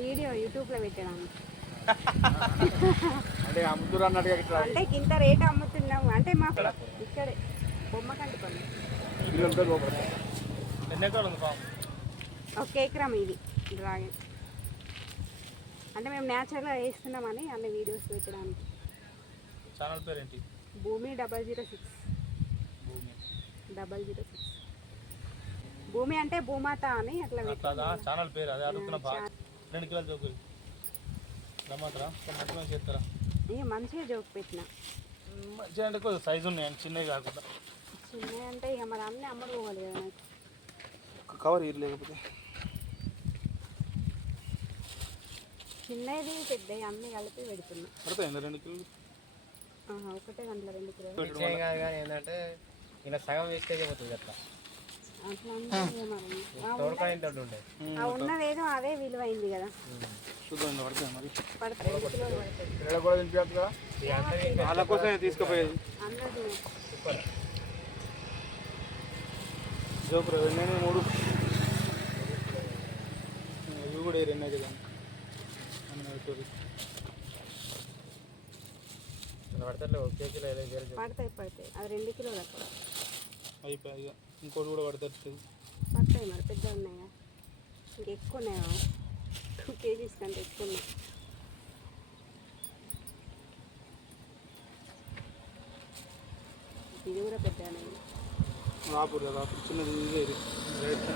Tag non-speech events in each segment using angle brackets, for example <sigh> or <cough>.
Video యూట్యూబ్లో పెట్టడానికి <laughs> అంటే అమ్ముతురు అన్నట్టుగా అంటే ఇంత రేట్ అమ్ముతున్నాము. అంటే మా ఇక్కడే? ఉంది ఫామ్? ఒక ఎకరం ఇది డ్రాగన్. అంటే మేము న్యాచురల్గా వేస్తున్నామని అన్ని వీడియోస్ పెట్టడానికి. ఛానల్ పేరు ఏంటి Bhoomi double zero six. Bhoomi. Double zero six. Bhoomi అంటే భూమాత అని అట్లా. ఛానల్ పేరు అదే అడుగుతున్నా రెండు కిలోలు చౌకులు రమ్మంటారా? చేస్తారా? ఇక మంచిగా జోక్ పెట్టిన. మంచిగా అంటే కొంచెం సైజు ఉన్నాయి చిన్నవి కాకుండా. చిన్న అంటే ఇక మరి అన్నీ అమ్మడు పోవాలి కదా నాకు కవర్ ఇరు లేకపోతే? చిన్నది పెద్దవి అన్నీ కలిపి పెడుతున్నా. పడతాయి రెండు కిలోలు? ఒకటే గంటల రెండు కిలోలు. ఏంటంటే ఇలా సగం వేస్టేజ్ అయిపోతుంది అట్లా. ఉన్నదేదో అదే విలువైంది కదా కదా వాళ్ళ కోసమే తీసుకుపోయేది జోకులు రెండు మూడు ఇవి కూడా రెండు కదా. పడతాయి పడతాయి. అది రెండు కిలోలు అక్కడ. అయిపోయి. ఇక ఇంకోటి కూడా పడతారు పడతాయి మరి పెద్ద ఉన్నాయా ఇంక ఎక్కువ ఉన్నాయా టూ కేజీస్ కంటే ఎక్కువ ఉన్నాయి ఇది కూడా పెద్దగానే ఉంది. రాపూర్ కదా రాపూర్ చిన్నది ఇదే ఇది. రైట్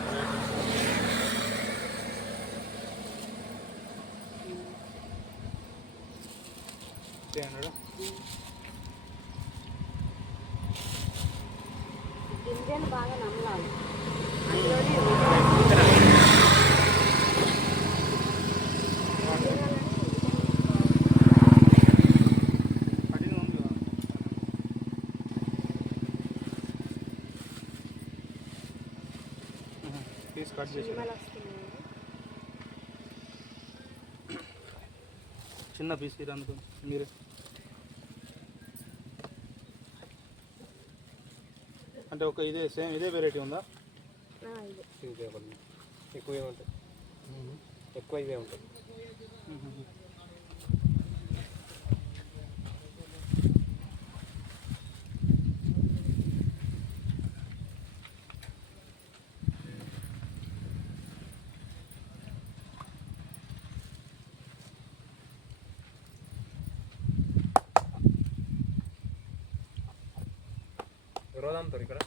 త్రీ హండ్రెడ్ గింజలు బాగా నమ్మలాలి అందులోనే ఉంది. కఠిన ఉంది కదా ఉహు. తీసి కట్ చేసి చీమలు వస్తున్నాయి చిన్న పీస్ ఇది అందుకు మీరే అంటే ఒక ఇదే సేమ్ ఇదే వెరైటీ ఉందా? ఇది. ఎక్కువే ఉంటాయి ఎక్కువ ఇవే ఉంటాయి. రోజు అమ్ముతారు ఇక్కడ